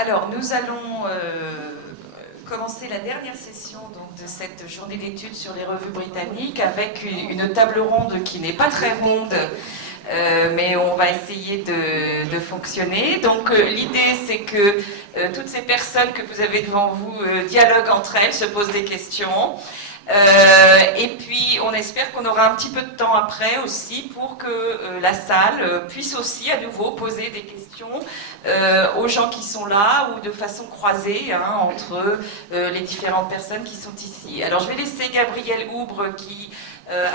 Alors, nous allons commencer la dernière session donc, de cette journée d'études sur les revues britanniques avec une table ronde qui n'est pas très ronde, mais on va essayer de fonctionner. Donc, l'idée, c'est que toutes ces personnes que vous avez devant vous dialoguent entre elles, se posent des questions. Et puis on espère qu'on aura un petit peu de temps après aussi pour que la salle puisse aussi à nouveau poser des questions aux gens qui sont là ou de façon croisée entre les différentes personnes qui sont ici. Alors je vais laisser Gabrielle Houbre qui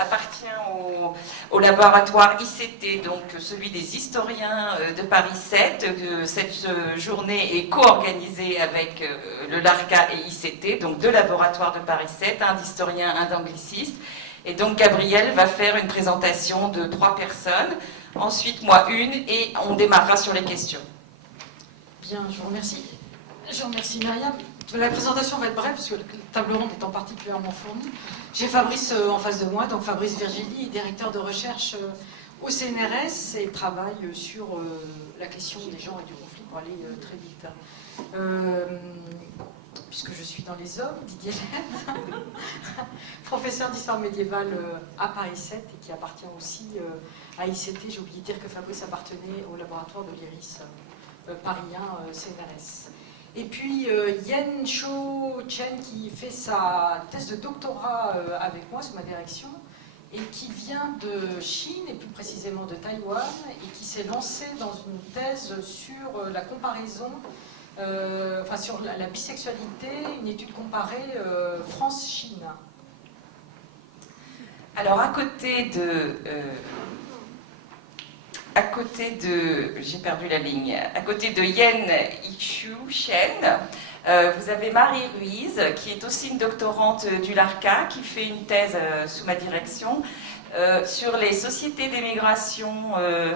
appartient au laboratoire ICT, donc celui des historiens de Paris 7. Cette journée est co-organisée avec le LARCA et ICT, donc deux laboratoires de Paris 7, un d'historien, un d'angliciste. Et donc Gabrielle va faire une présentation de 3 personnes, ensuite moi une, et on démarrera sur les questions. Bien, je vous remercie. Je vous remercie Myriam. La présentation va être brève, parce que la table ronde étant particulièrement fournie. J'ai Fabrice en face de moi, donc Fabrice Virgili, directeur de recherche au CNRS, et travaille sur la question des genres et du conflit, pour aller très vite. Puisque je suis dans les hommes, Didier Lève, professeur d'histoire médiévale à Paris 7, et qui appartient aussi à ICT. J'ai oublié de dire que Fabrice appartenait au laboratoire de l'IRIS parisien CNRS. Et puis Yen Cho Chen qui fait sa thèse de doctorat avec moi sous ma direction et qui vient de Chine et plus précisément de Taïwan et qui s'est lancé dans une thèse sur la comparaison, enfin sur la bisexualité, une étude comparée France-Chine. Alors à côté de, j'ai perdu la ligne, à côté de Yen Ichu Shen, vous avez Marie Ruiz, qui est aussi une doctorante du LARCA, qui fait une thèse sous ma direction sur les sociétés d'émigration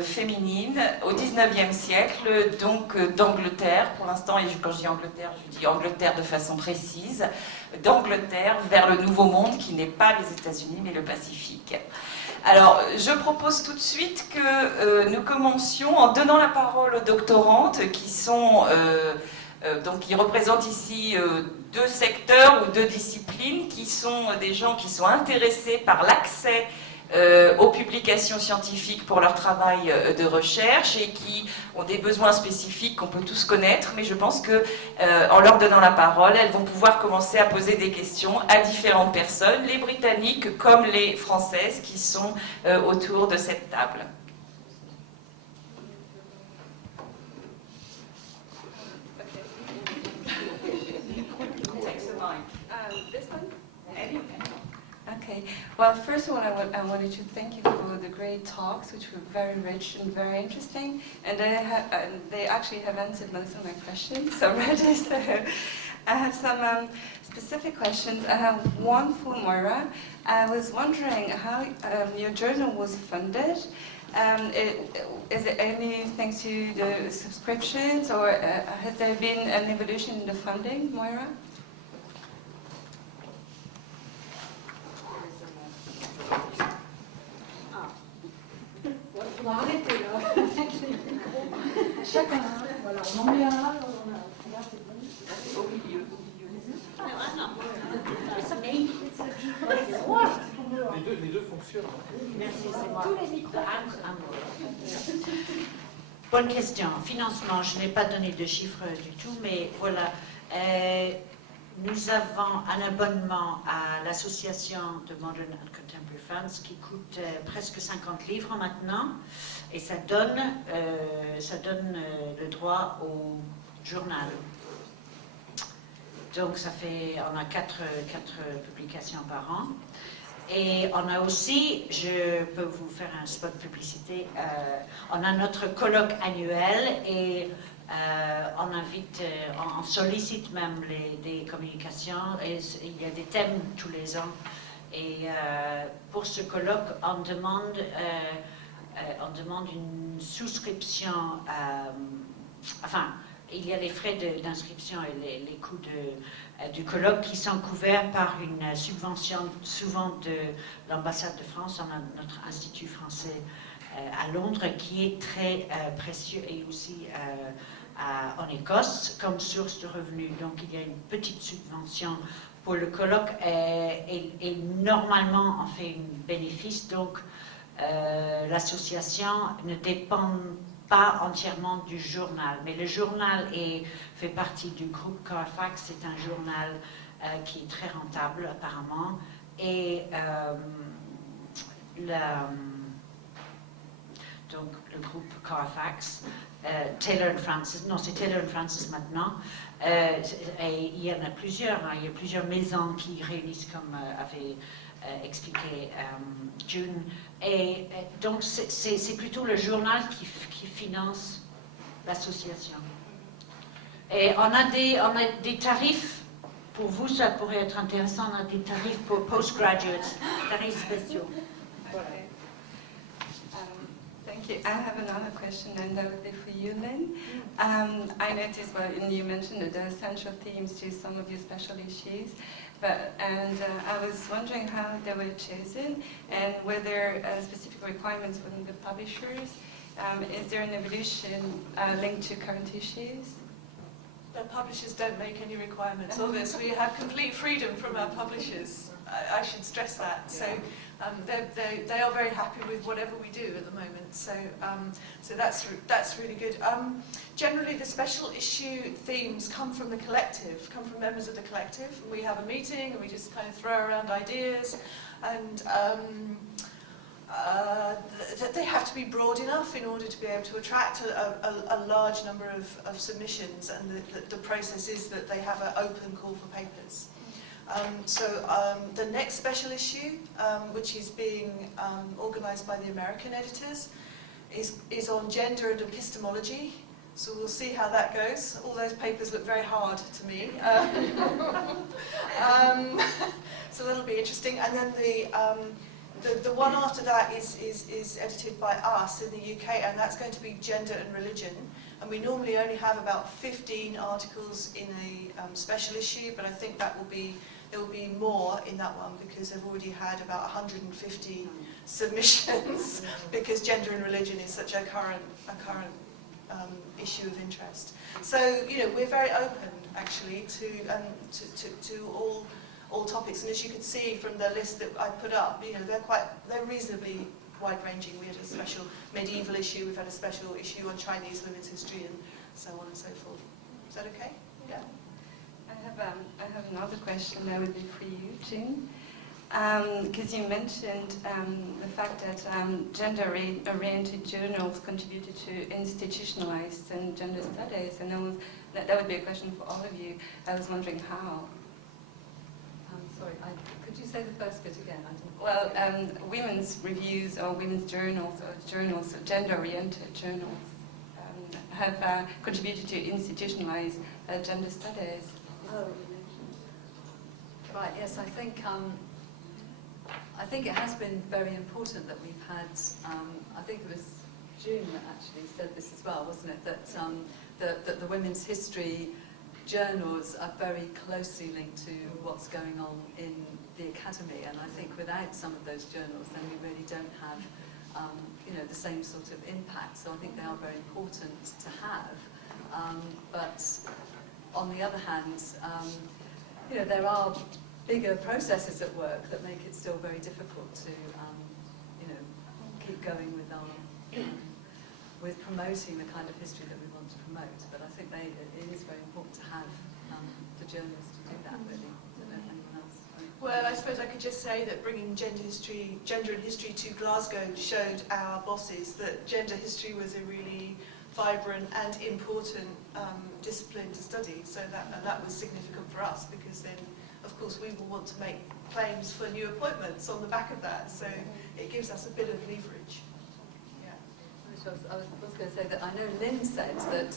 féminines au XIXe siècle, donc d'Angleterre, pour l'instant, et quand je dis Angleterre, je dis Angleterre de façon précise, d'Angleterre vers le Nouveau Monde, qui n'est pas les États-Unis, mais le Pacifique. Alors, je propose tout de suite que nous commencions en donnant la parole aux doctorantes qui sont, donc qui représentent ici 2 secteurs ou 2 disciplines, qui sont des gens qui sont intéressés par l'accès aux publications scientifiques pour leur travail de recherche et qui ont des besoins spécifiques qu'on peut tous connaître, mais je pense que en leur donnant la parole, elles vont pouvoir commencer à poser des questions à différentes personnes, les Britanniques comme les Françaises qui sont autour de cette table. Okay, well, first of all, I wanted to thank you for the great talks, which were very rich and very interesting, and they actually have answered most of my questions already, so I have some specific questions. I have one for Moira. I was wondering how your journal was funded. Is it only thanks to the subscriptions, or has there been an evolution in the funding, Moira? Il faudra arrêter là, avec les micros. Chacun, voilà, on en met un là, là c'est bon. Au milieu. Les deux fonctionnent. Merci, c'est moi. Tous les micros. Bonne question. Financement, je n'ai pas donné de chiffres du tout, mais voilà. Nous avons un abonnement à l'association de Modern and Contemporary Femmes qui coûte presque 50 livres maintenant, et ça donne le droit au journal. Donc ça fait, on a 4 publications par an. Et on a aussi, je peux vous faire un spot publicité, on a notre colloque annuel et on sollicite même des communications, et il y a des thèmes tous les ans. Et pour ce colloque, on demande une souscription, enfin, il y a les frais d'inscription et les coûts du colloque qui sont couverts par une subvention souvent de l'ambassade de France. On a notre institut français à Londres qui est très précieux, et aussi en Écosse comme source de revenus. Donc il y a une petite subvention pour le colloque et normalement on fait un bénéfice. Donc l'association ne dépend pas entièrement du journal, mais le journal fait partie du groupe Carfax. C'est un journal qui est très rentable apparemment, et donc le groupe Carfax, Taylor & Francis, non c'est Taylor & Francis maintenant, et il y en a plusieurs, hein, il y a plusieurs maisons qui réunissent comme avait expliqué June, et donc c'est plutôt le journal qui finance l'association. Et on a des tarifs, pour vous ça pourrait être intéressant, on a des tarifs pour postgraduates, tarifs spéciaux. Okay. Thank you. I have another question, and that would be for you, Lynn. I noticed, well, you mentioned the central themes to some of your special issues, and I was wondering how they were chosen, and were there specific requirements from the publishers? Is there an evolution linked to current issues? The publishers don't make any requirements of us. We have complete freedom from our publishers. I should stress that. So they are very happy with whatever we do at the moment. So that's really good. Generally, the special issue themes come from the collective, come from members of the collective. We have a meeting and we just kind of throw around ideas, and they have to be broad enough in order to be able to attract a large number of submissions, and the process is that they have an open call for papers. The next special issue, which is being organised by the American editors, is on gender and epistemology. So we'll see how that goes. All those papers look very hard to me. So that'll be interesting. And then the one after that is edited by us in the UK, and that's going to be gender and religion. And we normally only have about 15 articles in a special issue, but I think there will be more in that one because they've already had about 150 submissions because gender and religion is such a current issue of interest. So we're very open actually to all topics, and as you can see from the list that I put up, they're reasonably wide-ranging. We had a special medieval issue, we've had a special issue on Chinese women's history, and so on and so forth. Is that okay? Yeah. I have another question that would be for you, June. Because you mentioned the fact that gender-oriented journals contributed to institutionalized and gender studies, and that would be a question for all of you. I was wondering how. Sorry, could you say the first bit again? Well, women's reviews or women's journals or journals, gender-oriented journals, have contributed to institutionalized gender studies. Oh, right. Yes, I think it has been very important that we've had. I think it was June that actually said this as well, wasn't it? That the women's history journals are very closely linked to what's going on in the academy, and I think without some of those journals, then we really don't have, the same sort of impact. So I think they are very important to have. But on the other hand, there are bigger processes at work that make it still very difficult to, keep going with with promoting the kind of history that we want to promote. But I think it is very important to have the journalists to do that, really. I don't know if anyone else. Well, I suppose I could just say that bringing gender and history to Glasgow showed our bosses that gender history was a really vibrant and important discipline to study. So that was significant for us, because then, of course, we will want to make claims for new appointments on the back of that. So it gives us a bit of leverage. I was going to say that I know Lynn said that,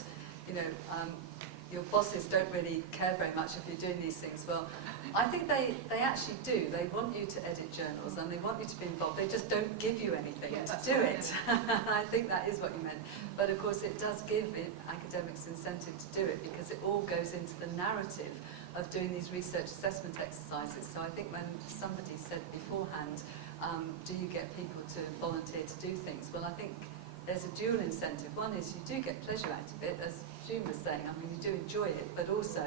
your bosses don't really care very much if you're doing these things. Well, I think they actually do. They want you to edit journals and they want you to be involved. They just don't give you anything to do it. I think that is what you meant. But of course it does give academics incentive to do it, because it all goes into the narrative of doing these research assessment exercises. So I think when somebody said beforehand, do you get people to volunteer to do things? Well, I think there's a dual incentive. One is you do get pleasure out of it, as June was saying, I mean, you do enjoy it, but also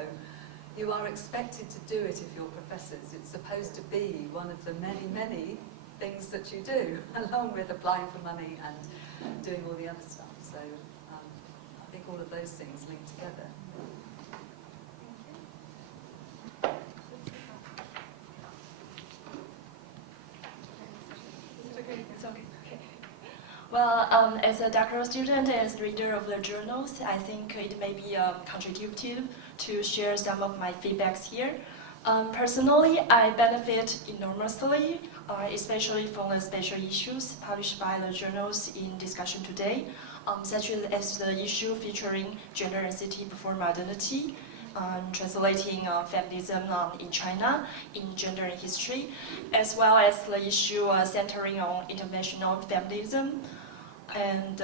you are expected to do it if you're professors. It's supposed to be one of the many, many things that you do, along with applying for money and doing all the other stuff. So I think all of those things link together. Well, as a doctoral student and as reader of the journals, I think it may be contributive to share some of my feedbacks here. Personally, I benefit enormously, especially from the special issues published by the journals in discussion today, such as the issue featuring gender and city before modernity, translating feminism in China in gender and history, as well as the issue centering on international feminism and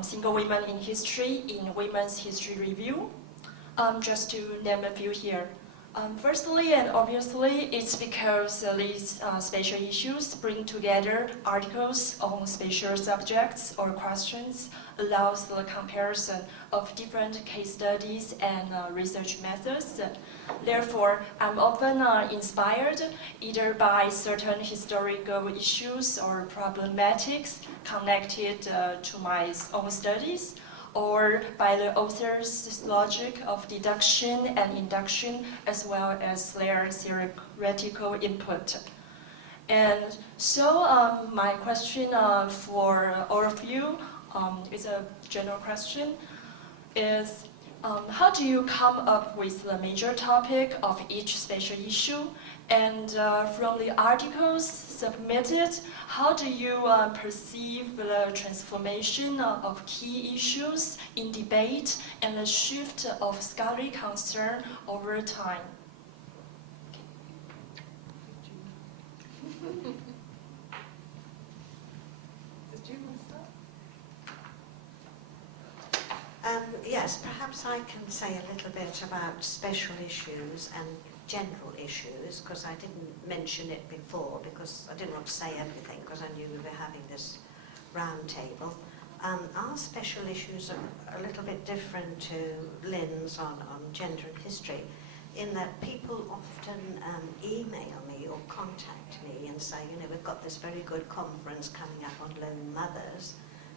single women in history in Women's History Review, just to name a few here. Firstly and obviously, it's because these special issues bring together articles on special subjects or questions, allows the comparison of different case studies and research methods. Therefore, I'm often inspired either by certain historical issues or problematics connected to my own studies, or by the author's logic of deduction and induction, as well as their theoretical input. And so my question for all of you is a general question, is how do you come up with the major topic of each special issue? And from the articles submitted, how do you perceive the transformation of key issues in debate and the shift of scholarly concern over time? Yes, perhaps I can say a little bit about special issues and general issues, because I didn't mention it before, because I didn't want to say everything, because I knew we were having this round table. Our special issues are a little bit different to Lynn's on gender and history, in that people often email me or contact me and say, you know, we've got this very good conference coming up on lone mothers,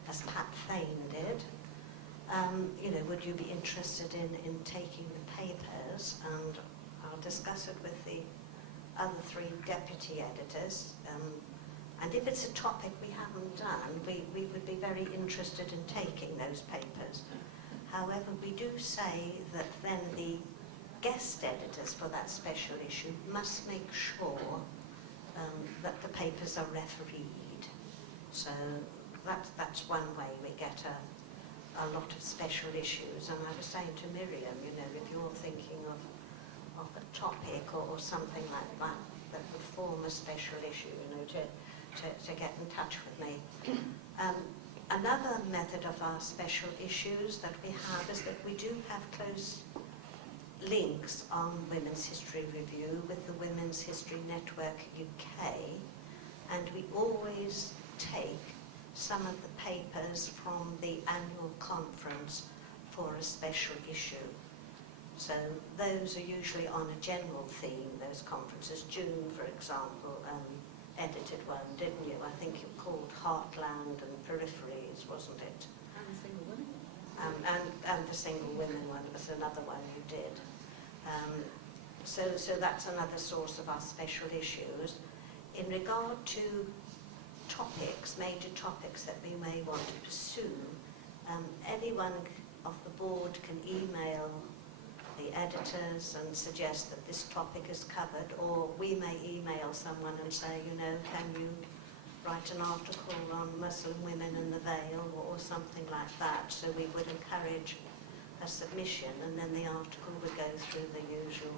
as Pat Thane did. You know, would you be interested in taking the papers? And I'll discuss it with the other three deputy editors. And if it's a topic we haven't done, we would be very interested in taking those papers. However, we do say that then the guest editors for that special issue must make sure that the papers are refereed. So that's one way we get a lot of special issues. And I was saying to Myriam, you know, if you're thinking of a topic or something like that that would form a special issue, you know, to get in touch with me. Another method of our special issues that we have is that we do have close links on Women's History Review with the Women's History Network UK, and we always take some of the papers from the annual conference for a special issue. So those are usually on a general theme, those conferences. June, for example, edited one, didn't you? I think it called Heartland and Peripheries, wasn't it? And the single women. And the single women one was another one you did. So that's another source of our special issues. In regard to topics, major topics that we may want to pursue, anyone of the board can email the editors and suggest that this topic is covered, or we may email someone and say, you know, can you write an article on Muslim women in the veil or something like that. So we would encourage a submission, and then the article would go through the usual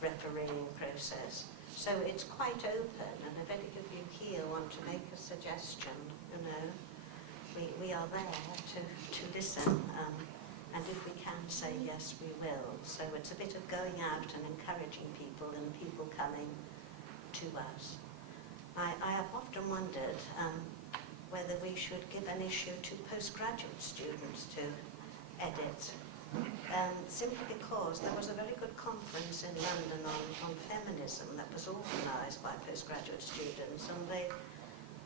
refereeing process. So it's quite open, and if any of you here want to make a suggestion, you know, we are there to listen, and if we can say yes, we will. So it's a bit of going out and encouraging people and people coming to us. I have often wondered whether we should give an issue to postgraduate students to edit, simply because there was a very good conference in London on feminism that was organised by postgraduate students, and they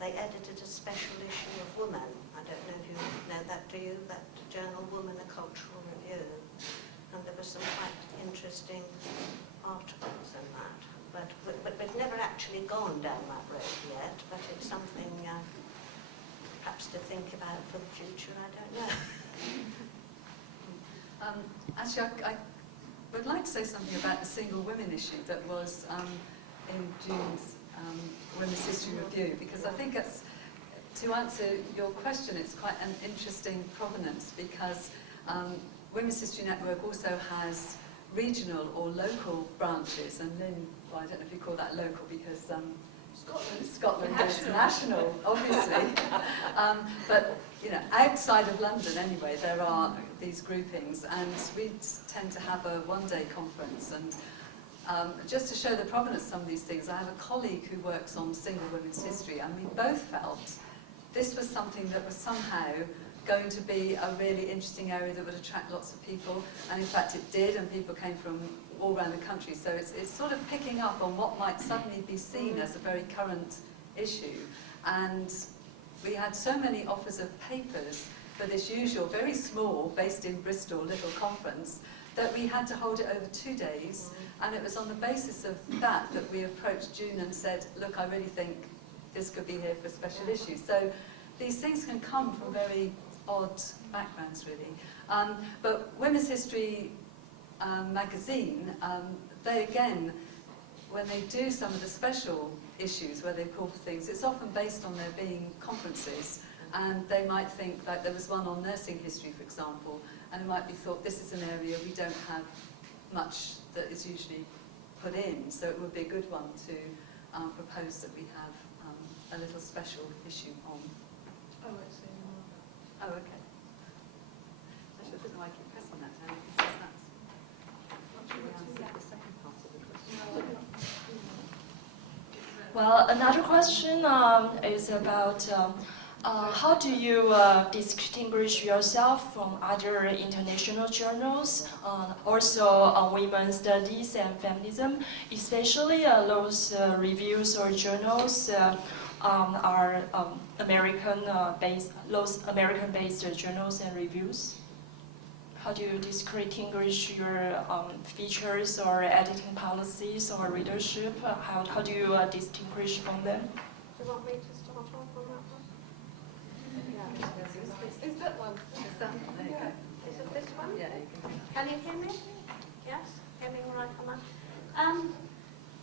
edited a special issue of Woman. I don't know if you know that, do you? That journal, Woman, a Cultural Review. And there were some quite interesting articles in that. But we've never actually gone down that road yet, but it's something perhaps to think about for the future, I don't know. Actually, I would like to say something about the single women issue that was in June's Women's History Review, because I think it's, to answer your question, it's quite an interesting provenance, because Women's History Network also has regional or local branches, and then, well, I don't know if you call that local because Scotland is national, obviously. But you know, outside of London anyway, there are these groupings, and we tend to have a one-day conference. And just to show the provenance of some of these things, I have a colleague who works on single women's history, and we both felt this was something that was somehow going to be a really interesting area that would attract lots of people, and in fact it did, and people came from all around the country. So it's sort of picking up on what might suddenly be seen as a very current issue. And we had so many offers of papers for this usual, very small, based in Bristol, little conference, that we had to hold it over 2 days, and it was on the basis of that that we approached June and said, look, I really think this could be here for a special issue. So these things can come from very odd backgrounds, really. But Women's History magazine, they again, when they do some of the special issues where they pull for things, it's often based on there being conferences, and they might think, like there was one on nursing history, for example, and it might be thought, this is an area we don't have much that is usually put in, so it would be a good one to propose that we have a little special issue on. Oh, I see. Oh, okay. Actually, I don't know why I keep pressing that down, because that's not really answered the second part of the question. Well, another question is about how do you distinguish yourself from other international journals, also on women's studies and feminism, especially those reviews or journals are those American-based journals and reviews? How do you distinguish your features or editing policies or readership? How do you distinguish from them? Do you want me to start off on that one? Yeah. Is that one? Is that one? There you go. Is it this one? Yeah, you can. Can you hear me? Yes? Hear me all right on that?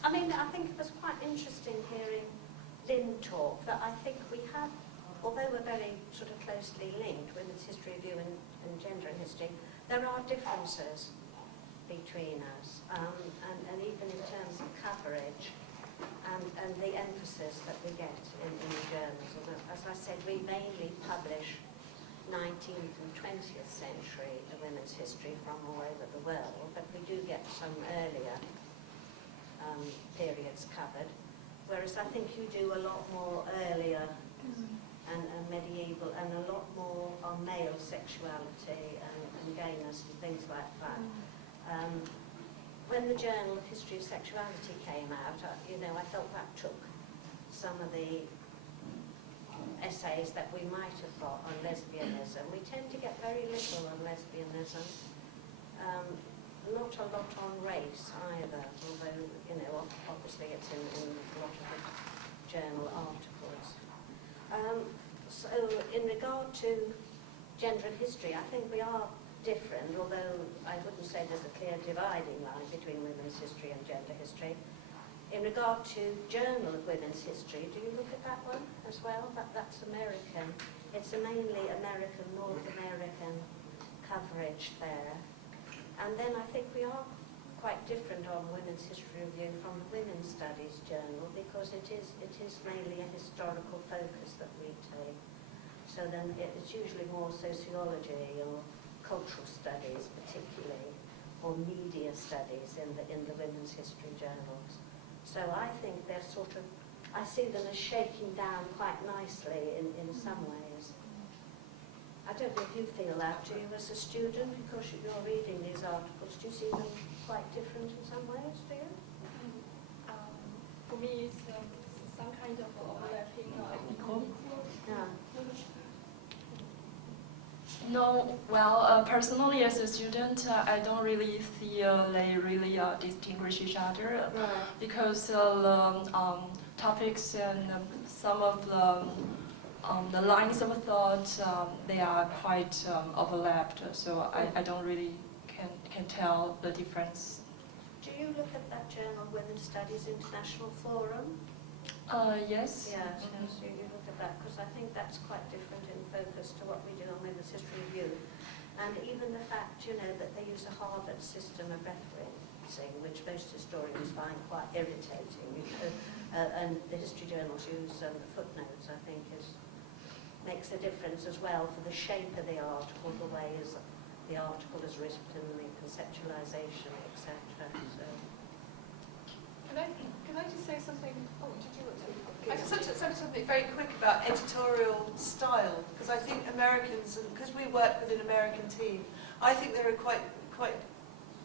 I mean, I think it was quite interesting hearing Lynn talk, that I think we have, although we're very sort of closely linked, Women's History Review and Gender and History, there are differences between us, and even in terms of coverage and the emphasis that we get in the journals. As I said, we mainly publish 19th and 20th century women's history from all over the world, but we do get some earlier periods covered, whereas I think you do a lot more earlier and medieval, and a lot more on male sexuality and gayness and things like that. When the Journal of History of Sexuality came out, I felt that took some of the essays that we might have got on lesbianism. We tend to get very little on lesbianism. Not a lot on race either, although, obviously it's in a lot of the journal articles. So in regard to gender and history, I think we are different, although I wouldn't say there's a clear dividing line between women's history and gender history. In regard to Journal of Women's History, do you look at that one as well? That's American. It's a mainly American, North American coverage there. And then I think we are quite different on Women's History Review from the Women's Studies Journal, because it is mainly a historical focus that we take. So then it's usually more sociology or cultural studies particularly, or media studies in the women's history journals. So I think they're sort of, I see them as shaking down quite nicely in some ways. I don't know if you feel that, do you, as a student, because you're reading these articles, do you see them quite different in some ways, do you? For me, it's some kind of overlapping. Yeah. No, well, personally as a student, I don't really see they really distinguish each other because topics and some of the lines of thought they are quite overlapped. So I don't really can tell the difference. Do you look at that journal, Women's Studies International Forum? Yes. Yes, yes, you look at that, because I think that's quite different in focus to what we do on Women's History Review. And even the fact, you know, that they use a Harvard system of referencing, which most historians find quite irritating, you know, and the history journals use footnotes, I think, makes a difference as well for the shape of the article, the way the article is written, the conceptualization, etc. So. Can I just say something? Oh, did you want to? I just want to say something very quick about editorial style, because I think Americans, because we work with an American team, I think there are quite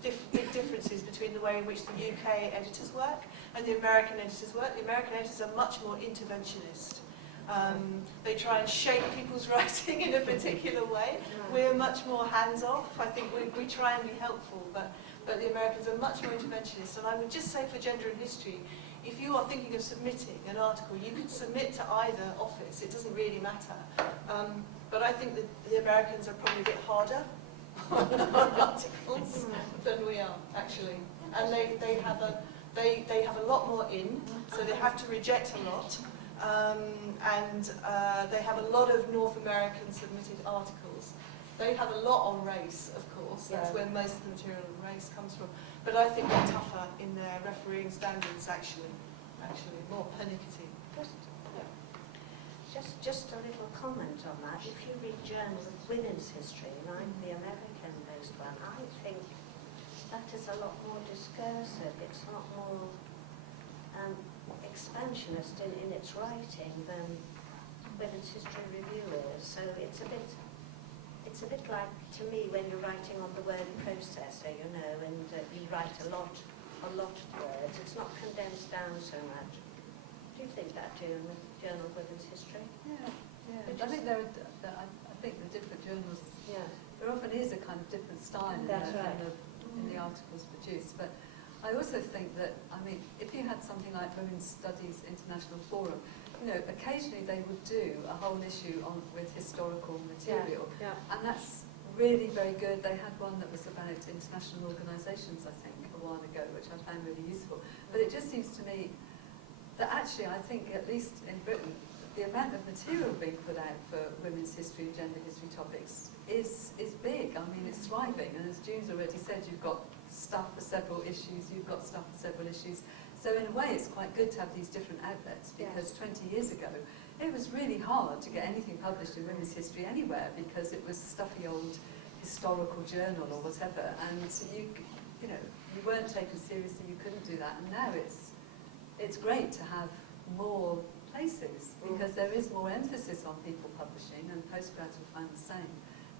big differences between the way in which the UK editors work and the American editors work. The American editors are much more interventionist. They try and shape people's writing in a particular way. We're much more hands-off. I think we try and be helpful, but the Americans are much more interventionist. And I would just say for gender and history, if you are thinking of submitting an article, you can submit to either office. It doesn't really matter. But I think that the Americans are probably a bit harder on articles than we are, actually. And they have a lot more in, so they have to reject a lot. And they have a lot of North American submitted articles. They have a lot on race, of course. That's where most of the material on race comes from. But I think they're tougher in their refereeing standards, actually more pernickety. Just a little comment on that. If you read journals of women's history, like the American-based one, I think that is a lot more discursive. It's a lot more expansionist in its writing than Women's History Review is. So it's a bit like, to me, when you're writing on the word processor, you know, and you write a lot of words. It's not condensed down so much. Do you think that too in the Journal of Women's History? Yeah. I think I think the different journals. Yeah. There often is a kind of different style in the articles produced, but I also think that, I mean, if you had something like Women's Studies International Forum, you know, occasionally they would do a whole issue with historical material, and that's really very good. They had one that was about international organisations, I think, a while ago, which I found really useful. But it just seems to me that actually, I think, at least in Britain, the amount of material being put out for women's history, gender history topics is big. I mean, it's thriving, and as June's already said, you've got stuff for several issues, you've got stuff for several issues. So in a way, it's quite good to have these different outlets, because 20 years ago, it was really hard to get anything published in women's history anywhere, because it was stuffy old historical journal or whatever, and you know, you weren't taken seriously, you couldn't do that. And now it's great to have more places, because there is more emphasis on people publishing, and postgrads will find the same.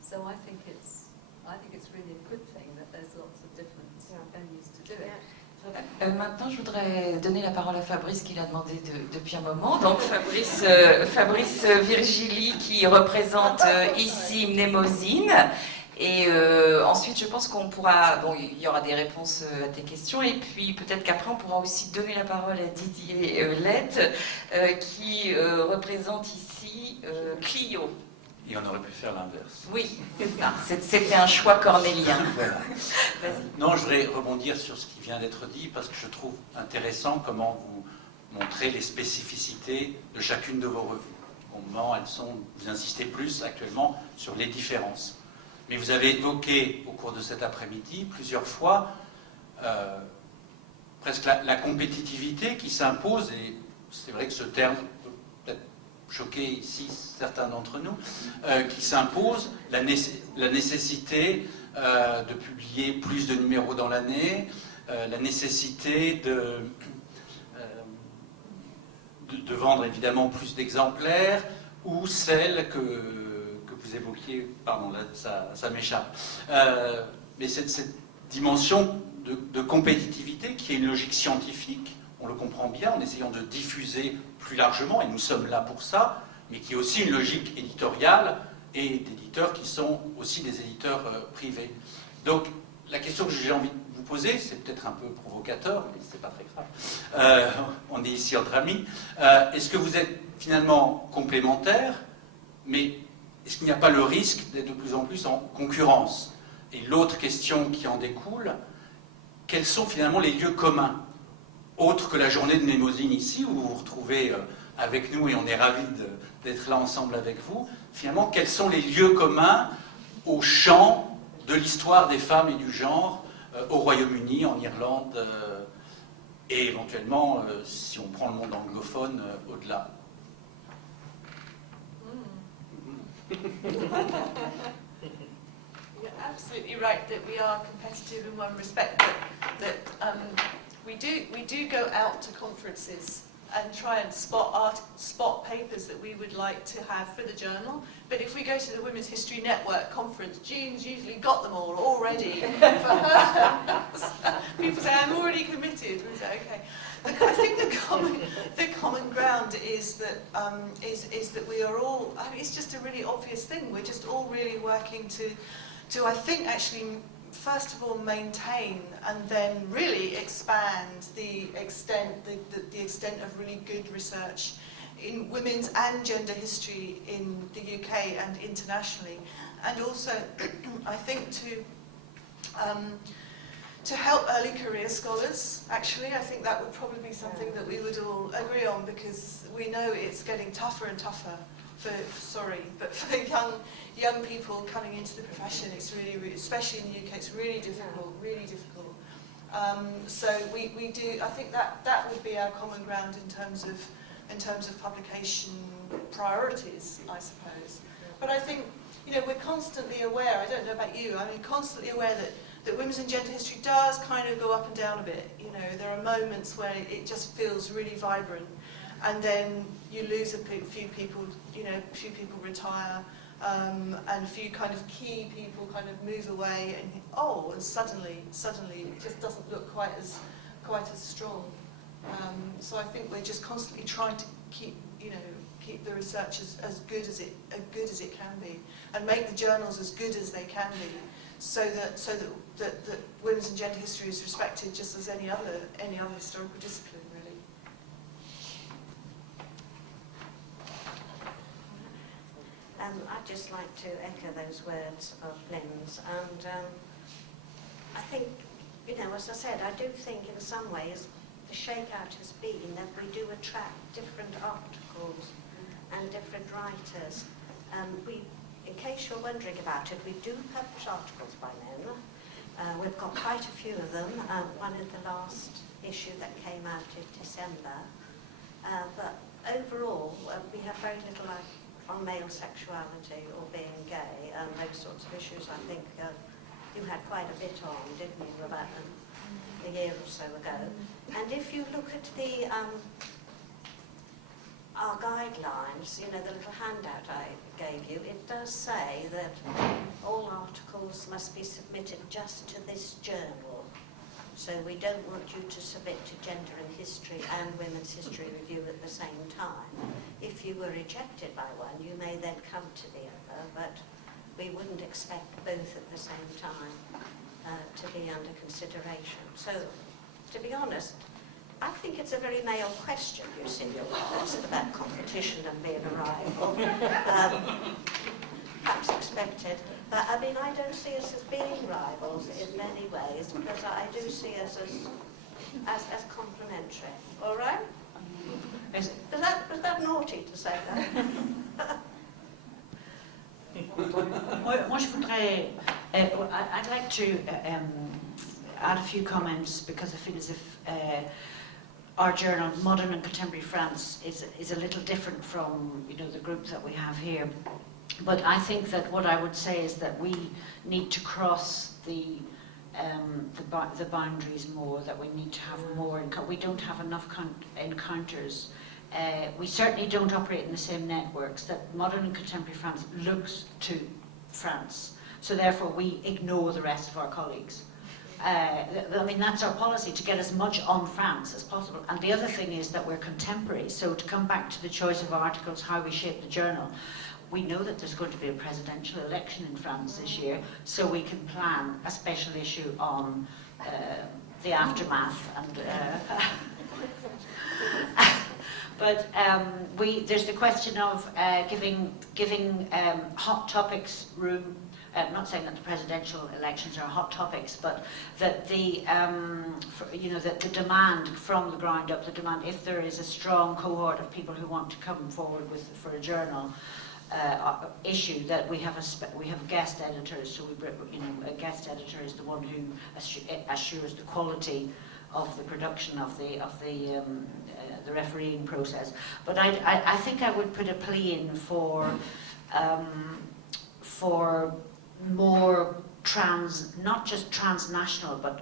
So I think it's really a good thing that there's lots of different venues to do it. Maintenant, je voudrais donner la parole à Fabrice, qui l'a demandé depuis un moment. Donc Fabrice Virgili, qui représente ici Mnémosyne. Et ensuite, je pense qu'on pourra... Bon, il y aura des réponses à tes questions. Et puis, peut-être qu'après, on pourra aussi donner la parole à Didier Lett, qui représente ici Clio. Et on aurait pu faire l'inverse. Oui, c'est ça. C'était un choix cornélien. Voilà. Non, je voudrais rebondir sur ce qui vient d'être dit, parce que je trouve intéressant comment vous montrez les spécificités de chacune de vos revues. Au moment, vous insistez plus actuellement sur les différences. Mais vous avez évoqué au cours de cet après-midi plusieurs fois presque la compétitivité qui s'impose, et c'est vrai que ce terme peut peut-être choquer ici certains d'entre nous, qui s'impose, la nécessité de publier plus de numéros dans l'année, la nécessité de vendre évidemment plus d'exemplaires, ou celle que vous vous évoquiez, pardon, là, ça m'échappe. Mais cette dimension de compétitivité qui est une logique scientifique, on le comprend bien en essayant de diffuser plus largement, et nous sommes là pour ça, mais qui est aussi une logique éditoriale et d'éditeurs qui sont aussi des éditeurs privés. Donc, la question que j'ai envie de vous poser, c'est peut-être un peu provocateur, mais c'est pas très grave. On est ici entre amis. Est-ce que vous êtes finalement complémentaires, mais est-ce qu'il n'y a pas le risque d'être de plus en plus en concurrence? Et l'autre question qui en découle, quels sont finalement les lieux communs, autres que la journée de Mnémosyne ici, où vous vous retrouvez avec nous et on est ravis d'être là ensemble avec vous. Finalement, quels sont les lieux communs au champ de l'histoire des femmes et du genre au Royaume Uni, en Irlande, et éventuellement, si on prend le monde anglophone, au-delà? You're absolutely right that we are competitive in one respect, that we do go out to conferences and try and spot papers that we would like to have for the journal. But if we go to the Women's History Network conference, Jean's usually got them all already for her. People say, I'm already committed. We say, okay. I think the common ground is that we are all, I mean, it's just a really obvious thing. We're just all really working to I think, actually, first of all, maintain and then really expand the extent of really good research in women's and gender history in the UK and internationally, and also I think to help early career scholars. Actually, I think that would probably be something that we would all agree on, because we know it's getting tougher and tougher for young people coming into the profession. It's really, especially in the UK, it's really difficult, really difficult. So we do. I think that would be our common ground in terms of publication priorities, I suppose. But I think, you know, we're constantly aware. I don't know about you. I mean, constantly aware that women's and gender history does kind of go up and down a bit. You know, there are moments where it just feels really vibrant, and then you lose a few people. You know, a few people retire. And a few kind of key people kind of move away, and suddenly it just doesn't look quite as strong. So I think we're just constantly trying to keep the research as good as it can be, and make the journals as good as they can be, so that women's and gender history is respected just as any other historical discipline, really. I'd just like to echo those words of Lynn's, and I think, you know, as I said, I do think in some ways the shakeout has been that we do attract different articles and different writers. In case you're wondering about it, we do publish articles by men. We've got quite a few of them. One in the last issue that came out in December. But overall, we have very little on male sexuality or being gay and those sorts of issues. I think you had quite a bit on, didn't you, about a year or so ago. And if you look at the our guidelines, you know, the little handout I gave you, it does say that all articles must be submitted just to this journal. So we don't want you to submit to Gender and History and Women's History Review at the same time. If you were rejected by one, you may then come to the other, but we wouldn't expect both at the same time to be under consideration. So, to be honest, I think it's a very male question, you see, about competition and being a rival. Perhaps expected. But I mean, I don't see us as being rivals in many ways, because I do see us as complementary. All right? Was that naughty to say that? Moi, je voudrais, I'd like to add a few comments, because I feel as if our journal, Modern and Contemporary France, is a little different from, you know, the group that we have here. But I think that what I would say is that we need to cross the boundaries more, that we need to have more. We don't have enough encounters we certainly don't operate in the same networks that modern and contemporary France looks to France. So therefore we ignore the rest of our colleagues. I mean, that's our policy, to get as much on France as possible. And the other thing is that we're contemporary. So to come back to the choice of articles, how we shape the journal, we know that there's going to be a presidential election in France this year, so we can plan a special issue on the aftermath. And, but there's the question of giving hot topics room. I'm not saying that the presidential elections are hot topics, but that the that the demand from the ground up, the demand, if there is a strong cohort of people who want to come forward for a journal issue, that we have guest editors. So a guest editor is the one who assures the quality of the production of the refereeing process. But I think I would put a plea in for more not just transnational, but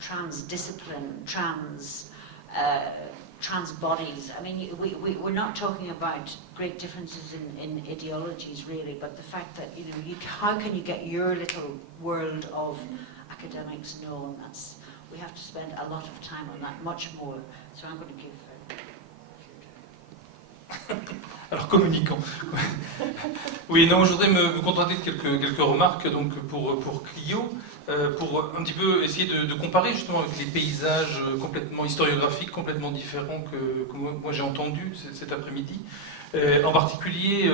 transdiscipline, trans bodies. I mean, we're not talking about great differences in ideologies really, but the fact that how can you get your little world of academics known? We have to spend a lot of time on that, much more. So I'm going to give. Alors communiquant. Oui, non, je voudrais me contenter de quelques remarques donc pour Clio, pour un petit peu essayer de comparer justement avec les paysages complètement historiographiques, complètement différents que moi j'ai entendus cet après-midi. En particulier,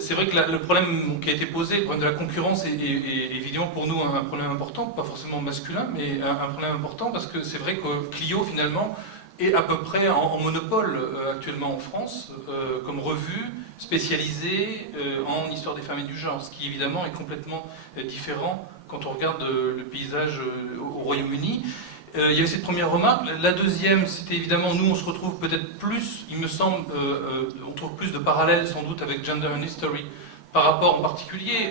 c'est vrai que le problème qui a été posé, le problème de la concurrence est évidemment pour nous un problème important, pas forcément masculin, mais un problème important parce que c'est vrai que Clio finalement est à peu près en monopole actuellement en France, comme revue spécialisée en histoire des femmes et du genre, ce qui évidemment est complètement différent quand on regarde le paysage au Royaume Uni. Il y avait cette première remarque. La deuxième, c'était évidemment, nous on se retrouve peut-être plus, il me semble, on trouve plus de parallèles sans doute avec Gender and History, par rapport en particulier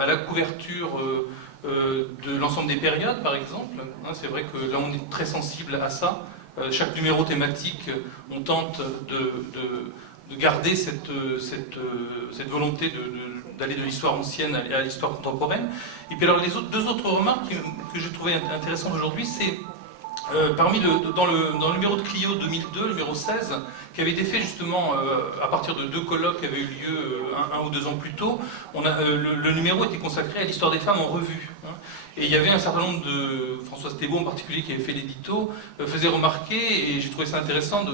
à la couverture de l'ensemble des périodes, par exemple. C'est vrai que là on est très sensible à ça. Chaque numéro thématique, on tente de garder cette volonté d'aller de l'histoire ancienne à l'histoire contemporaine. Et puis alors les deux autres remarques que j'ai trouvées intéressantes aujourd'hui, c'est dans le numéro de Clio 2002, numéro 16, qui avait été fait justement à partir de deux colloques qui avaient eu lieu un ou 2 ans plus tôt, le numéro était consacré à l'histoire des femmes en revue. Et il y avait un certain nombre de... Françoise Thébault en particulier qui avait fait l'édito, faisait remarquer, et j'ai trouvé ça intéressant,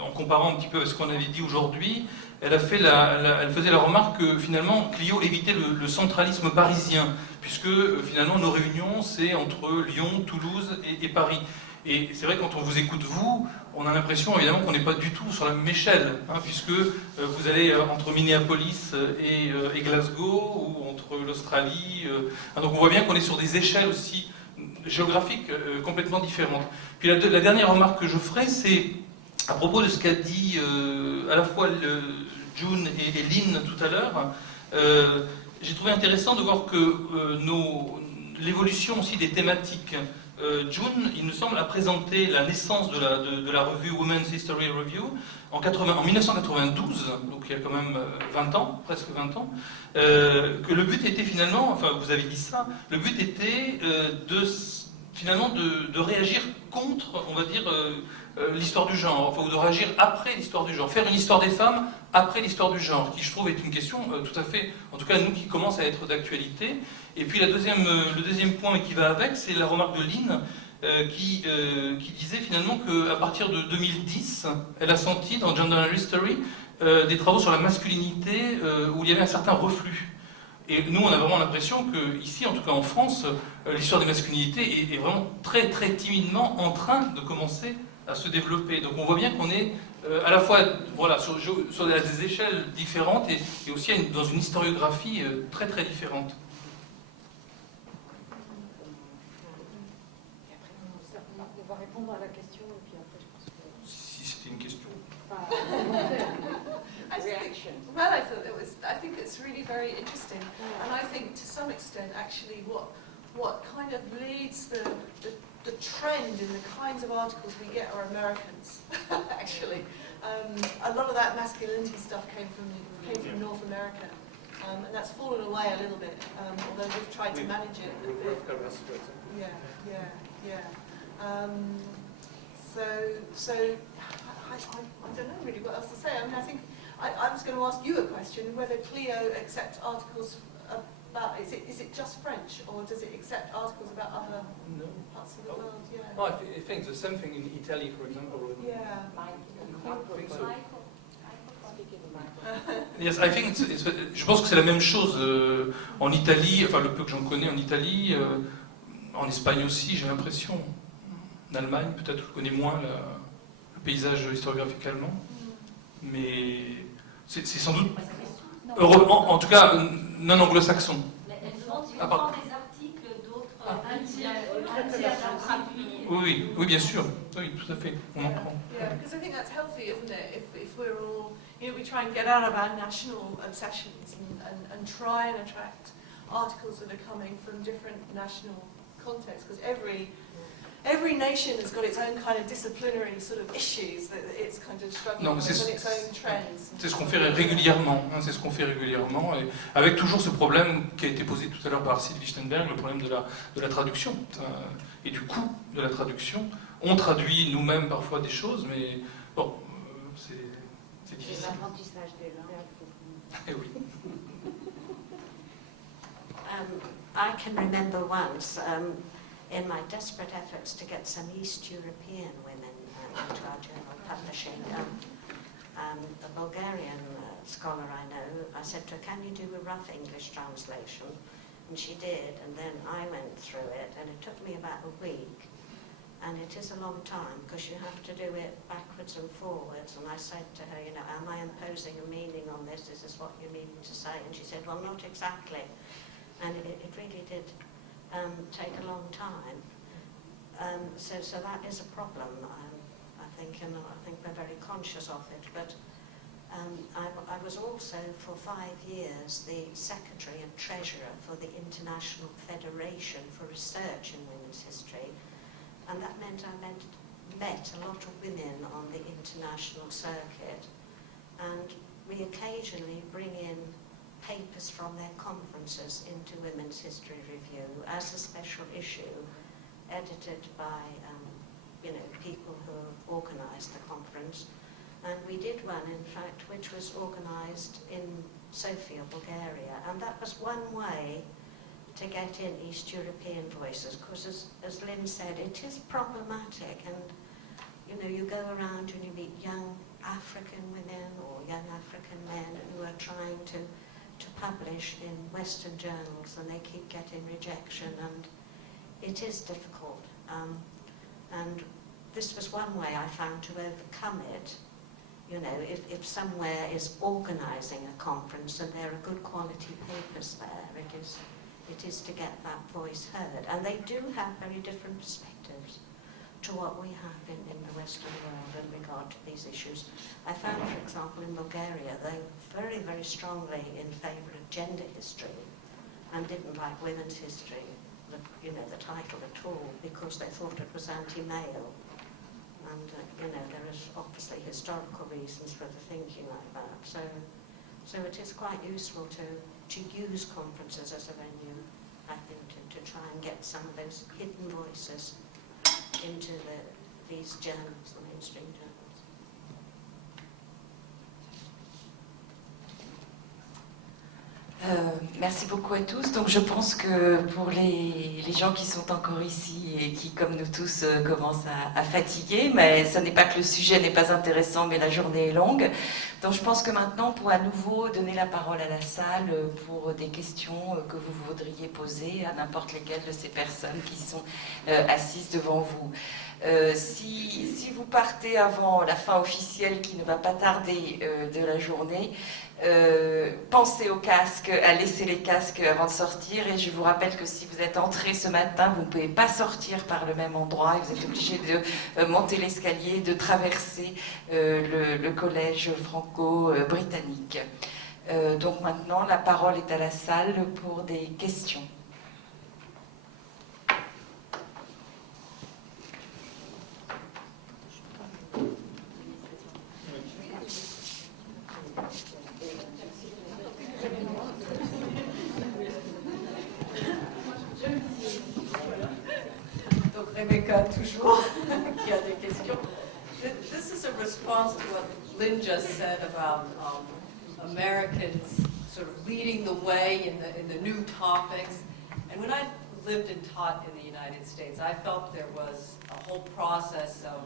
en comparant un petit peu à ce qu'on avait dit aujourd'hui, elle faisait la remarque que finalement Clio évitait le centralisme parisien, puisque finalement nos réunions c'est entre Lyon, Toulouse et Paris. Et c'est vrai, quand on vous écoute vous, on a l'impression évidemment qu'on n'est pas du tout sur la même échelle, puisque vous allez entre Minneapolis et Glasgow, ou entre l'Australie. Donc on voit bien qu'on est sur des échelles aussi géographiques complètement différentes. Puis la dernière remarque que je ferai, c'est à propos de ce qu'a dit à la fois June et Lynn tout à l'heure. J'ai trouvé intéressant de voir que l'évolution aussi des thématiques. June, il me semble, a présenté la naissance de la revue Women's History Review en 1992, donc il y a quand même 20 ans, presque 20 ans, que le but était finalement, enfin vous avez dit ça, le but était finalement de réagir contre, on va dire, l'histoire du genre, enfin, ou de réagir après l'histoire du genre, faire une histoire des femmes après l'histoire du genre, qui je trouve est une question tout à fait, en tout cas nous qui commence à être d'actualité. Et puis le deuxième point qui va avec, c'est la remarque de Lynn qui disait finalement qu'à partir de 2010, elle a senti dans Gender and History des travaux sur la masculinité où il y avait un certain reflux. Et nous, on a vraiment l'impression qu'ici, en tout cas en France, l'histoire des masculinités est vraiment très très timidement en train de commencer à se développer. Donc on voit bien qu'on est à la fois voilà, sur des échelles différentes et aussi dans une historiographie très très différente. On va répondre à la question et puis après je pense que... Si c'était une question. Well, I think it's really very interesting, and I think to some extent, actually, what kind of leads the the trend in the kinds of articles we get are Americans, actually. A lot of that masculinity stuff came from North America, and that's fallen away a little bit, although we've tried to manage it a bit. Yeah. So I don't know really what else to say. I mean, I think I was going to ask you a question, whether Clio accepts articles about, is it just French, or does it accept articles about other parts of the world? Yeah. No, I think the same thing in Italy, for example. Yeah. I think so. Yes, I think je pense que c'est la même chose en Italie, enfin le peu que j'en connais en Italie, en Espagne aussi, j'ai l'impression. En Allemagne, peut-être je connais moins le paysage historiographique allemand, mais c'est sans doute, en tout cas, non anglo-saxon. Tu prends des articles d'autres Oui, bien sûr, oui, tout à fait, on en prend. Yeah, because I think that's healthy, isn't it? If we're all, we try and get out of our national obsessions and try and attract articles that are coming from different national contexts, because every nation has got its own kind of disciplinary sort of issues that it's kind of struggling with and its own trends. C'est ce qu'on fait régulièrement, et avec toujours ce problème qui a été posé tout à l'heure par Sylvie Steinberg, le problème de la traduction, et du coût de la traduction. On traduit nous-mêmes parfois des choses, mais bon, c'est difficile. L'apprentissage des langues. Eh oui. I can remember once, in my desperate efforts to get some East European women into our journal publishing, a Bulgarian scholar I know, I said to her, can you do a rough English translation? And she did, and then I went through it, and it took me about a week. And it is a long time, because you have to do it backwards and forwards. And I said to her, am I imposing a meaning on this? Is this what you mean to say? And she said, well, not exactly. And it really did take a long time. So that is a problem, I think, and I think we're very conscious of it. But I was also, for 5 years, the Secretary and Treasurer for the International Federation for Research in Women's History. And that meant I met a lot of women on the international circuit, and we occasionally bring in papers from their conferences into Women's History Review as a special issue, edited by people who organised the conference. And we did one, in fact, which was organised in Sofia, Bulgaria, and that was one way to get in East European voices, because as Lynn said, it is problematic, and you go around and you meet young African women or young African men who are trying to publish in Western journals, and they keep getting rejection, and it is difficult. And this was one way I found to overcome it. If somewhere is organising a conference and there are good quality papers there, it is to get that voice heard. And they do have very different perspectives to what we have in the Western world in regard to these issues. I found, for example, in Bulgaria, they were very, very strongly in favour of gender history and didn't like women's history, the title at all, because they thought it was anti-male. And, there is obviously historical reasons for the thinking like that. So it is quite useful to use conferences as a venue, I think, to try and get some of those hidden voices into these journals, the mainstream journals. Merci beaucoup à tous. Donc je pense que pour les gens qui sont encore ici et qui, comme nous tous, commencent à fatiguer, mais ce n'est pas que le sujet n'est pas intéressant, mais la journée est longue. Donc je pense que maintenant, pour à nouveau donner la parole à la salle pour des questions que vous voudriez poser à n'importe lesquelles de ces personnes qui sont assises devant vous. Si vous partez avant la fin officielle qui ne va pas tarder de la journée, pensez aux casques, à laisser les casques avant de sortir, et je vous rappelle que si vous êtes entré ce matin, vous ne pouvez pas sortir par le même endroit, et vous êtes obligé de monter l'escalier, de traverser le collège franco-britannique. Donc maintenant, la parole est à la salle pour des questions. Rebecca, toujours, qui a des questions. This is a response to what Lynn just said about Americans sort of leading the way in the new topics. And when I lived and taught in the United States, I felt there was a whole process of,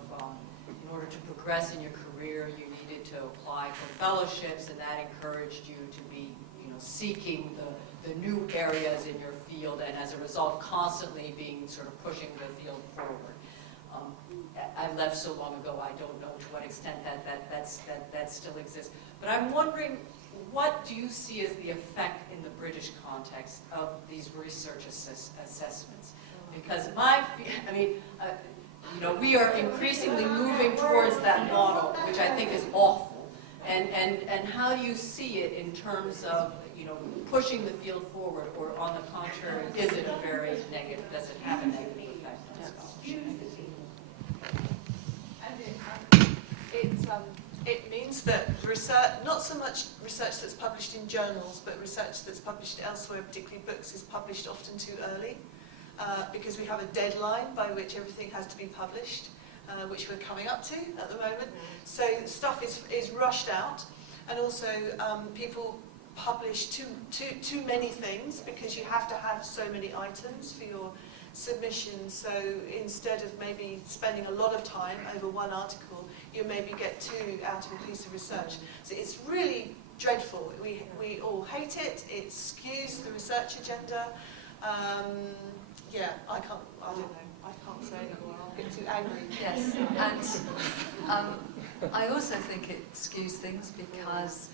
in order to progress in your career, you needed to apply for fellowships, and that encouraged you to be, seeking the new areas in your field, and as a result, constantly being sort of pushing the field forward. I left so long ago, I don't know to what extent that still exists. But I'm wondering, what do you see as the effect in the British context of these research assessments? Because we are increasingly moving towards that model, which I think is awful. And how do you see it in terms of, pushing the field forward, or on the contrary, is it a very negative, does it have a negative effect on scholarship? It means that research, not so much research that's published in journals, but research that's published elsewhere, particularly books, is published often too early, because we have a deadline by which everything has to be published, which we're coming up to at the moment. So stuff is rushed out, and also people publish too many things because you have to have so many items for your submission. So instead of maybe spending a lot of time over one article, you maybe get two out of a piece of research. So it's really dreadful. We all hate it. It skews the research agenda. Yeah, I don't know. I can't say anymore. I'll get too angry. Yes, and I also think it skews things because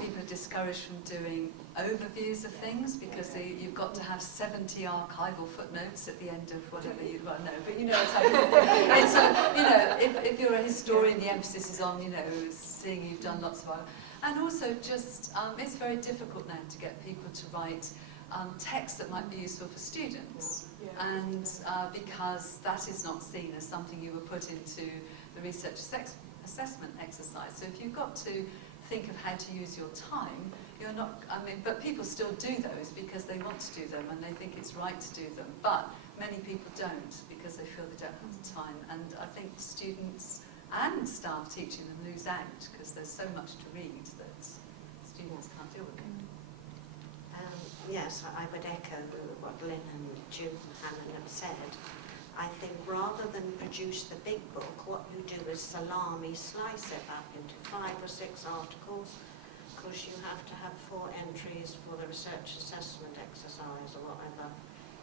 people are discouraged from doing overviews of things because you've got to have 70 archival footnotes at the end of whatever you well, no, but you know what I mean. It's if you're a historian, the emphasis is on seeing you've done lots of work, and also just it's very difficult now to get people to write text that might be useful for students, and because that is not seen as something you were put into the research assessment exercise. So if you've got to think of how to use your time, you're not, but people still do those because they want to do them and they think it's right to do them, but many people don't because they feel they don't have the time, and I think students and staff teaching them lose out because there's so much to read that students can't deal with it. Yes, I would echo what Lynn and June and Hannah have said. I think rather than produce the big book, what you do is salami slice it up into 5 or 6 articles, because you have to have 4 entries for the research assessment exercise or whatever.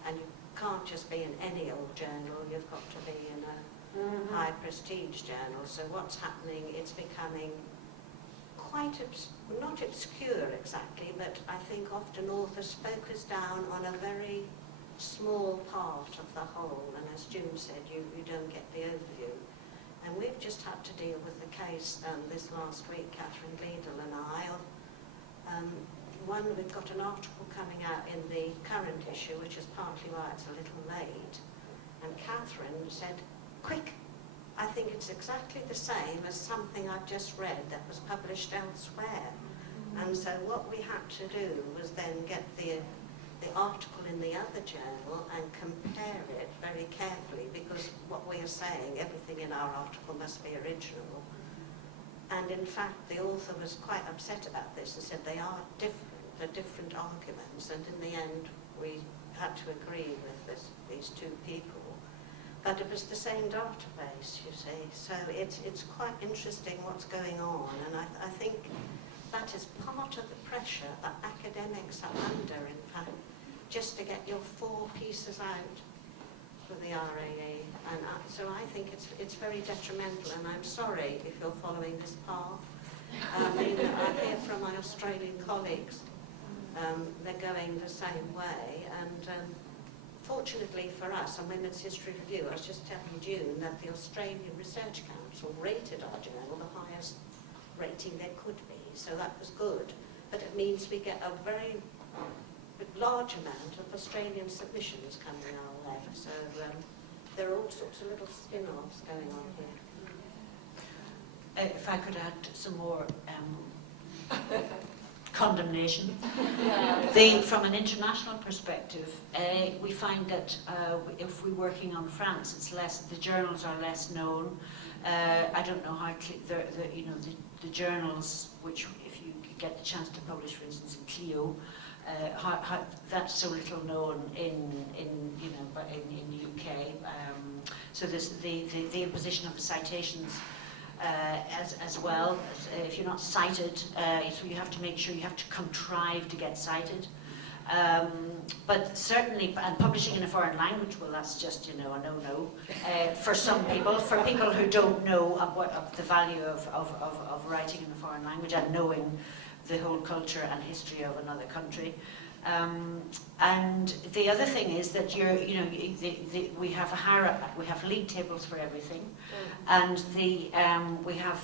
And you can't just be in any old journal, you've got to be in a high prestige journal. So what's happening, it's becoming quite, not obscure exactly, but I think often authors focus down on a very small part of the whole, and as June said, you don't get the overview. And we've just had to deal with the case this last week, Catherine Gleadle and I, of we've got an article coming out in the current issue, which is partly why it's a little late, and Catherine said, quick, I think it's exactly the same as something I've just read that was published elsewhere. And so what we had to do was then get the article in the other journal and compare it very carefully, because what we are saying, everything in our article must be original. And in fact, the author was quite upset about this and said they are different, they're different arguments, and in the end we had to agree with these 2 people. But it was the same database, you see, so it's quite interesting what's going on, and I think that is part of the pressure that academics are under, in fact, just to get your 4 pieces out for the RAE, and so I think it's very detrimental, and I'm sorry if you're following this path. I hear from my Australian colleagues, they're going the same way, and fortunately for us on Women's History Review, I was just telling June that the Australian Research Council rated our journal the highest rating there could be, so that was good, but it means we get a very large amount of Australian submissions coming our way, so there are all sorts of little spin-offs going on here. If I could add some more condemnation. From an international perspective, we find that if we're working on France, it's less. The journals are less known. I don't know how the journals, which if you get the chance to publish, for instance, in Clio, how that's so little known in the UK. So there's the imposition of the citations as well. If you're not cited, so you have to make sure you have to contrive to get cited. But certainly, and publishing in a foreign language, well, that's just, a no-no for some people. For people who don't know the value of writing in a foreign language and knowing the whole culture and history of another country. And the other thing is that we have a hierarchy, we have league tables for everything, and we have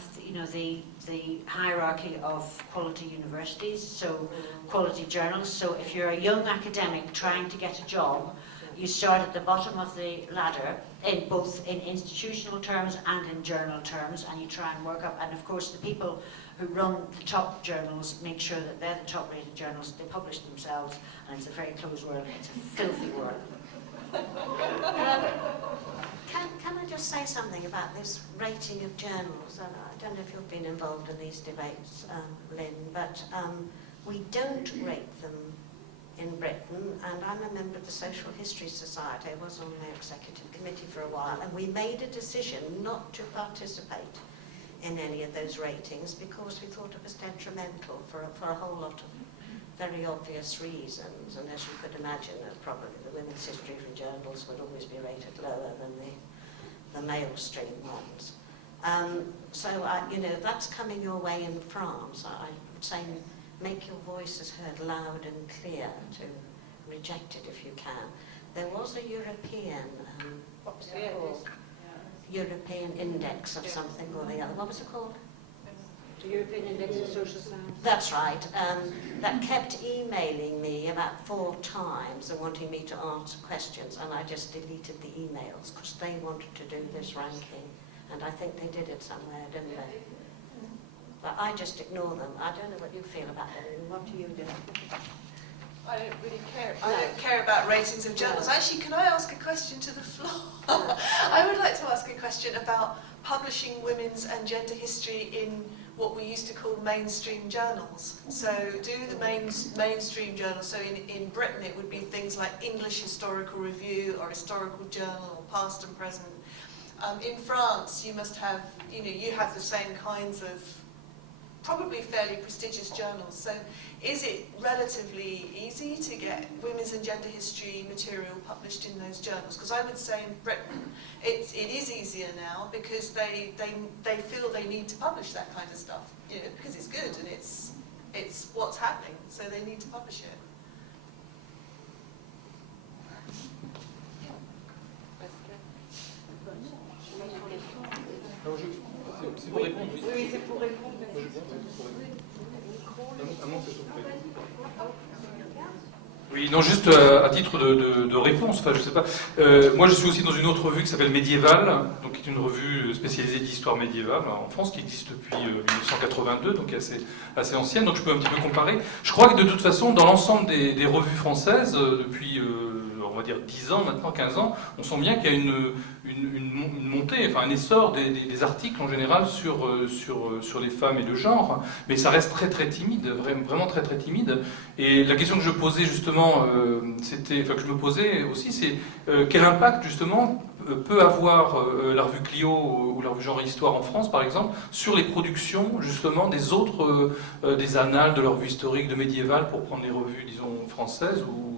the hierarchy of quality universities, so quality journals. So if you're a young academic trying to get a job, you start at the bottom of the ladder, in both in institutional terms and in journal terms, and you try and work up. And of course, the people who run the top journals make sure that they're the top-rated journals. They publish themselves, and it's a very closed world. It's a filthy world. Can I just say something about this rating of journals? And I don't know if you've been involved in these debates, Lynn, but we don't rate them in Britain, and I'm a member of the Social History Society. I was on the executive committee for a while, and we made a decision not to participate in any of those ratings because we thought it was detrimental for a whole lot of very obvious reasons. And as you could imagine, probably the women's history from journals would always be rated lower than the male stream ones. So that's coming your way in France. I would say make your voices heard loud and clear to reject it if you can. There was a European, what was it called? European Index of something or the other. What was it called? The European Index of Social Science. That's right. That kept emailing me about 4 times and wanting me to answer questions, and I just deleted the emails because they wanted to do this ranking, and I think they did it somewhere, didn't they? But I just ignore them. I don't know what you feel about them. What do you do? I don't really care. I don't care about ratings of journals. Actually, can I ask a question to the floor? I would like to ask a question about publishing women's and gender history in what we used to call mainstream journals. So do the mainstream journals, so in Britain it would be things like English Historical Review or Historical Journal or Past and Present. In France you must have, you have the same kinds of probably fairly prestigious journals. So is it relatively easy to get women's and gender history material published in those journals? Because I would say in Britain it is easier now because they feel they need to publish that kind of stuff, because it's good and it's what's happening, so they need to publish it. C'est pour répondre. Oui, c'est pour répondre. Oui, non, juste à titre de réponse, enfin je sais pas. Moi je suis aussi dans une autre revue qui s'appelle Médiévale, donc qui est une revue spécialisée d'histoire médiévale en France, qui existe depuis 1982, donc assez ancienne, donc je peux un petit peu comparer. Je crois que de toute façon, dans l'ensemble des revues françaises, depuis on va dire 10 ans maintenant, 15 ans, on sent bien qu'il y a une montée, enfin un essor des articles en général sur les femmes et le genre, mais ça reste très très timide, vraiment très très timide. Et la question que je posais justement, que je me posais aussi, c'est quel impact justement peut avoir la revue Clio ou la revue Genre et Histoire en France par exemple sur les productions justement des autres, des annales, de la revue historique, de médiévale, pour prendre les revues disons françaises, ou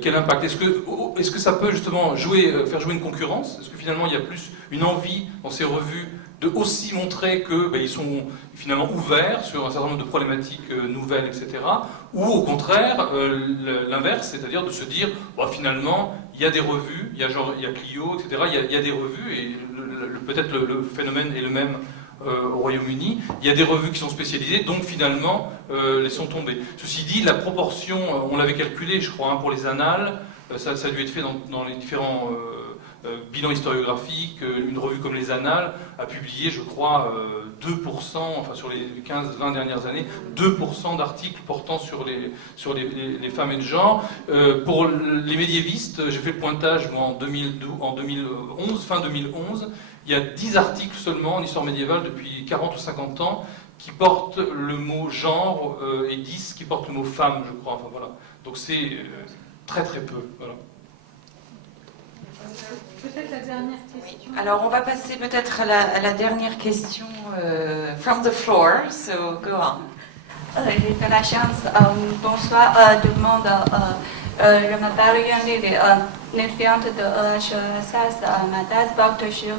quel impact? Est-ce que ça peut justement faire jouer une concurrence? Est-ce que finalement il y a plus une envie dans ces revues de aussi montrer qu'ils sont finalement ouverts sur un certain nombre de problématiques nouvelles, etc. Ou au contraire, l'inverse, c'est-à-dire de se dire finalement il y a des revues, il y a Clio, etc. Il y a des revues, et peut-être le phénomène est le même au Royaume Uni, il y a des revues qui sont spécialisées, donc finalement laissons tomber. Ceci dit, la proportion, on l'avait calculé, je crois, pour les annales, ça a dû être fait dans les différents bilan historiographique, une revue comme les Annales a publié, je crois, 2%, enfin sur les 15-20 dernières années, 2% d'articles portant sur les femmes et le genre. Pour les médiévistes, j'ai fait le pointage moi, en 2011, fin 2011, il y a 10 articles seulement en histoire médiévale depuis 40 ou 50 ans qui portent le mot genre et 10 qui portent le mot femme, je crois. Enfin, voilà. Donc c'est très très peu. Voilà. Peut-être la dernière question. Alors on va passer peut-être à la dernière question from the floor, so go on. J'ai de la chance. Bonsoir, tout le monde. Je m'appelle Yann, une étudiante de EHESS. Ma thèse porte sur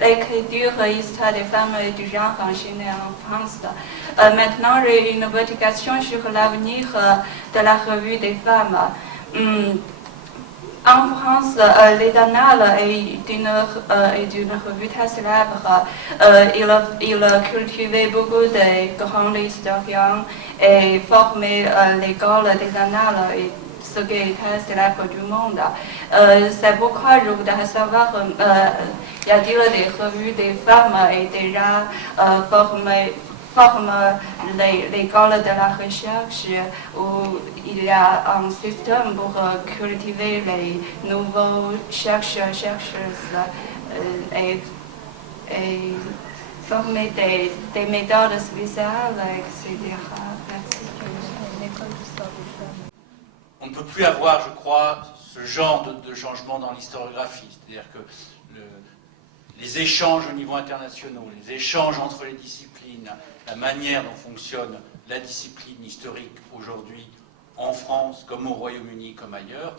l'écriture et l'histoire des femmes et du genre en Chine et en France. Maintenant, j'ai une publication sur l'avenir de la revue des femmes. En France, les Annales est d'une revue très célèbre. Il a cultivé beaucoup de grands historiens et formé l'école des Annales, ce qui est très célèbre du monde. C'est pourquoi je voudrais savoir, y a-t-il des revues des femmes et déjà forme l'école de la recherche où il y a un système pour cultiver les nouveaux chercheurs et former des méthodes spéciales, etc. On ne peut plus avoir, je crois, ce genre de changement dans l'historiographie. C'est-à-dire que les échanges au niveau international, les échanges entre les disciplines, la manière dont fonctionne la discipline historique aujourd'hui en France, comme au Royaume Uni, comme ailleurs,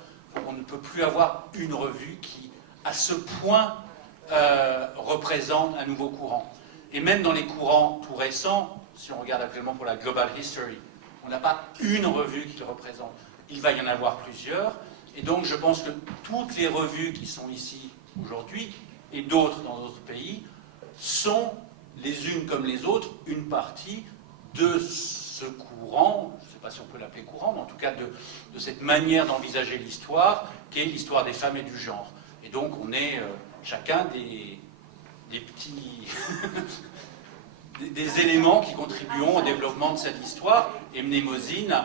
on ne peut plus avoir une revue qui, à ce point, représente un nouveau courant. Et même dans les courants tout récents, si on regarde actuellement pour la Global History, on n'a pas une revue qui le représente. Il va y en avoir plusieurs, et donc je pense que toutes les revues qui sont ici aujourd'hui, et d'autres dans d'autres pays, sont les unes comme les autres une partie de ce courant, je ne sais pas si on peut l'appeler courant, mais en tout cas de cette manière d'envisager l'histoire, qui est l'histoire des femmes et du genre. Et donc on est chacun des petits... des éléments qui contribueront au développement de cette histoire, et Mnémosyne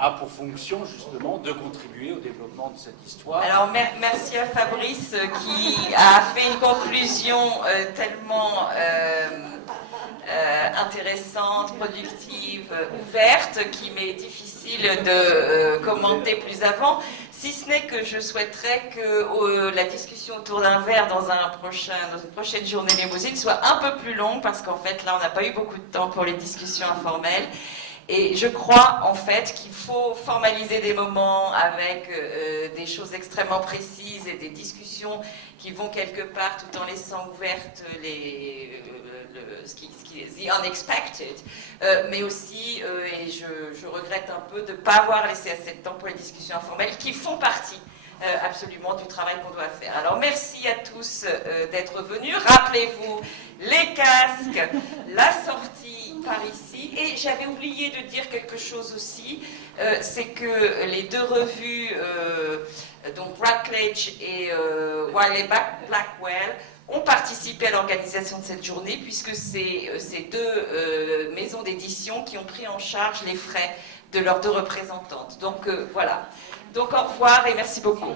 a pour fonction justement de contribuer au développement de cette histoire. Alors merci à Fabrice qui a fait une conclusion tellement intéressante, productive, ouverte, qui m'est difficile de commenter plus avant, si ce n'est que je souhaiterais que la discussion autour d'un verre dans une prochaine journée Mnémosyne soit un peu plus longue, parce qu'en fait là on n'a pas eu beaucoup de temps pour les discussions informelles. Et je crois en fait qu'il faut formaliser des moments avec des choses extrêmement précises et des discussions qui vont quelque part tout en laissant ouvertes ce qui est the unexpected, mais aussi, et je regrette un peu de ne pas avoir laissé assez de temps pour les discussions informelles qui font partie absolument du travail qu'on doit faire. Alors merci à tous d'être venus. Rappelez-vous les casques, la sortie par ici. Et j'avais oublié de dire quelque chose aussi, c'est que les deux revues, donc Routledge et Wiley-Blackwell, ont participé à l'organisation de cette journée, puisque c'est ces deux maisons d'édition qui ont pris en charge les frais de leurs deux représentantes. Donc voilà. Donc au revoir et merci beaucoup.